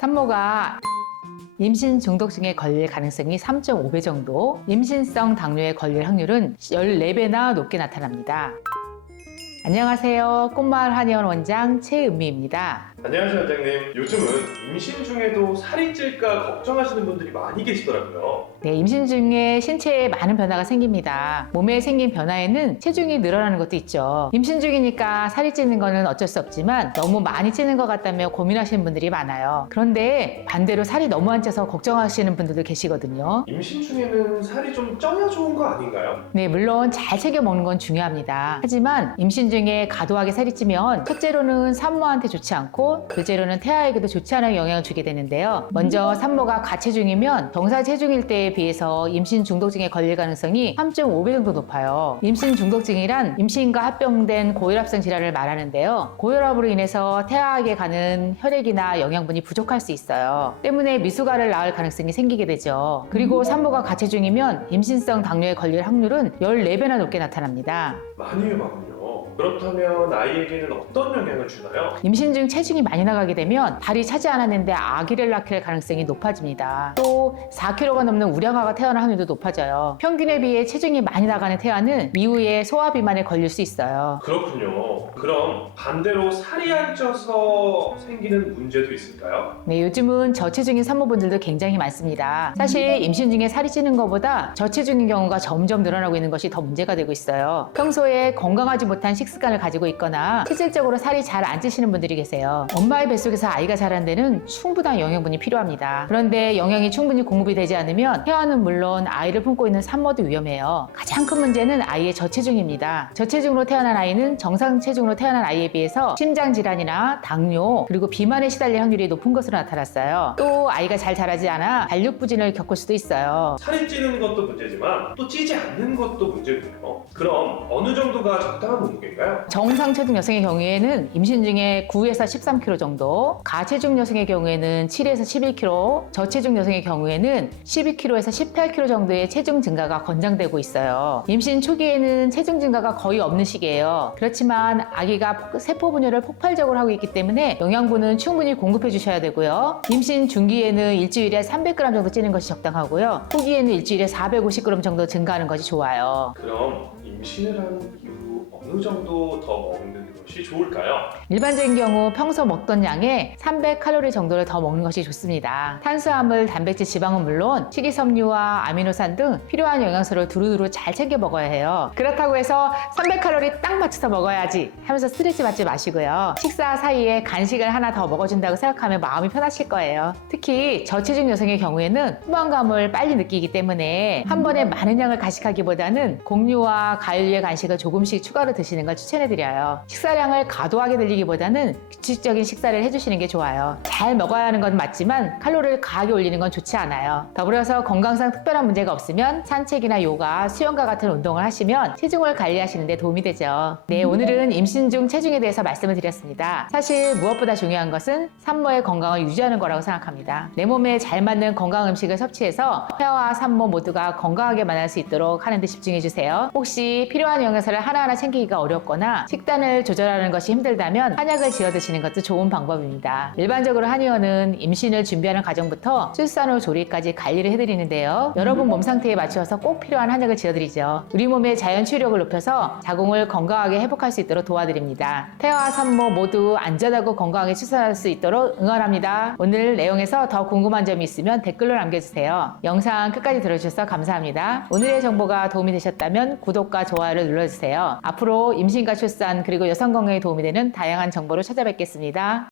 산모가 임신 중독증에 걸릴 가능성이 3.5배 정도, 임신성 당뇨에 걸릴 확률은 14배나 높게 나타납니다. 안녕하세요. 꽃마을 한의원 원장 최은미입니다. 안녕하세요, 원장님. 요즘은 임신 중에도 살이 찔까 걱정하시는 분들이 많이 계시더라고요. 네, 임신 중에 신체에 많은 변화가 생깁니다. 몸에 생긴 변화에는 체중이 늘어나는 것도 있죠. 임신 중이니까 살이 찌는 거는 어쩔 수 없지만 너무 많이 찌는 것 같다며 고민하시는 분들이 많아요. 그런데 반대로 살이 너무 안 쪄서 걱정하시는 분들도 계시거든요. 임신 중에는 살이 좀 쪄야 좋은 거 아닌가요? 네, 물론 잘 챙겨 먹는 건 중요합니다. 하지만 임신 중에 과도하게 살이 찌면 첫째로는 산모한테 좋지 않고 둘째로는 태아에게도 좋지 않은 영향을 주게 되는데요. 먼저 산모가 과체중이면 정상 체중일 때에 비해서 임신 중독증에 걸릴 가능성이 3.5배 정도 높아요. 임신 중독증이란 임신과 합병된 고혈압성 질환을 말하는데요. 고혈압으로 인해서 태아에게 가는 혈액이나 영양분이 부족할 수 있어요. 때문에 미숙아를 낳을 가능성이 생기게 되죠. 그리고 산모가 과체중이면 임신성 당뇨에 걸릴 확률은 14배나 높게 나타납니다. 많이 위험하군요. 그렇다면 아이에게는 어떤 영향을 주나요? 임신 중 체중이 많이 나가게 되면 발이 차지 않았는데 아기를 낳게 될 가능성이 높아집니다. 또 4kg가 넘는 우량아가 태어날 확률도 높아져요. 평균에 비해 체중이 많이 나가는 태아는 이후에 소아 비만에 걸릴 수 있어요. 그렇군요. 그럼 반대로 살이 안 쪄서 생기는 문제도 있을까요? 네, 요즘은 저체중인 산모분들도 굉장히 많습니다. 사실 임신 중에 살이 찌는 것보다 저체중인 경우가 점점 늘어나고 있는 것이 더 문제가 되고 있어요. 평소에 건강하지 못한 식습관을 가지고 있거나 실질적으로 살이 잘 안 찌시는 분들이 계세요. 엄마의 뱃속에서 아이가 자란 데는 충분한 영양분이 필요합니다. 그런데 영양이 충분히 공급이 되지 않으면 태아는 물론 아이를 품고 있는 산모도 위험해요. 가장 큰 문제는 아이의 저체중입니다. 저체중으로 태어난 아이는 정상 체중으로 태어난 아이에 비해서 심장질환이나 당뇨 그리고 비만에 시달릴 확률이 높은 것으로 나타났어요. 또 아이가 잘 자라지 않아 발육부진을 겪을 수도 있어요. 살이 찌는 것도 문제지만 또 찌지 않는 것도 문제군요. 그럼 어느 정도가 적당한 몸무게인가요? 정상 체중 여성의 경우에는 임신 중에 9에서 13kg 정도, 가체중 여성의 경우에는 7에서 11kg, 저체중 여성의 경우에는 12kg에서 18kg 정도의 체중 증가가 권장되고 있어요. 임신 초기에는 체중 증가가 거의 없는 시기예요. 그렇지만 아기가 세포 분열을 폭발적으로 하고 있기 때문에 영양분은 충분히 공급해 주셔야 되고요. 임신 중기에는 일주일에 300g 정도 찌는 것이 적당하고요. 후기에는 일주일에 450g 정도 증가하는 것이 좋아요. 그럼 임신을 한 이후 어느 정도 더 먹는 것이 좋을까요? 일반적인 경우 평소 먹던 양의 300칼로리 정도를 더 먹는 것이 좋습니다. 탄수화물, 단백질, 지방은 물론 식이섬유와 아미노산 등 필요한 영양소를 두루두루 잘 챙겨 먹어야 해요. 그렇다고 해서 300칼로리 딱 맞춰서 먹어야지 하면서 스트레스 받지 마시고요. 식사 사이에 간식을 하나 더 먹어준다고 생각하면 마음이 편하실 거예요. 특히 저체중 여성의 경우에는 포만감을 빨리 느끼기 때문에 한 번에 많은 양을 간식하기보다는 곡류와 과일류의 간식을 조금씩 추가로 드시는 걸 추천해드려요. 식사량을 과도하게 늘리기보다는 규칙적인 식사를 해주시는 게 좋아요. 잘 먹어야 하는 건 맞지만 칼로리를 과하게 올리는 건 좋지 않아요. 더불어서 건강상 특별한 문제가 없으면 산책이나 요가, 수영과 같은 운동을 하시면 체중을 관리하시는 데 도움이 되죠. 네, 오늘은 임신 중 체중에 대해서 말씀을 드렸습니다. 사실 무엇보다 중요한 것은 산모의 건강을 유지하는 거라고 생각합니다. 내 몸에 잘 맞는 건강 음식을 섭취해서 태아와 산모 모두가 건강하게 만날 수 있도록 하는 데 집중해 주세요. 혹시 필요한 영양소를 하나하나 챙기기가 어렵거나 식단을 조절하는 것이 힘들다면 한약을 지어 드시는 것도 좋은 방법입니다. 일반적으로 한의원은 임신을 준비하는 과정부터 출산 후 조리까지 관리를 해드리는데요. 여러분 몸 상태에 맞추어서 꼭 필요한 한약을 지어 드리죠. 우리 몸의 자연 치유력을 높여서 자궁을 건강하게 회복할 수 있도록 도와드립니다. 태아와 산모 모두 안전하고 건강하게 출산할 수 있도록 응원합니다. 오늘 내용에서 더 궁금한 점이 있으면 댓글로 남겨주세요. 영상 끝까지 들어주셔서 감사합니다. 오늘의 정보가 도움이 되셨다면 구독과 좋아요를 눌러주세요. 앞으로 임신과 출산 그리고 여성 건강에 도움이 되는 다양한 정보로 찾아뵙겠습니다.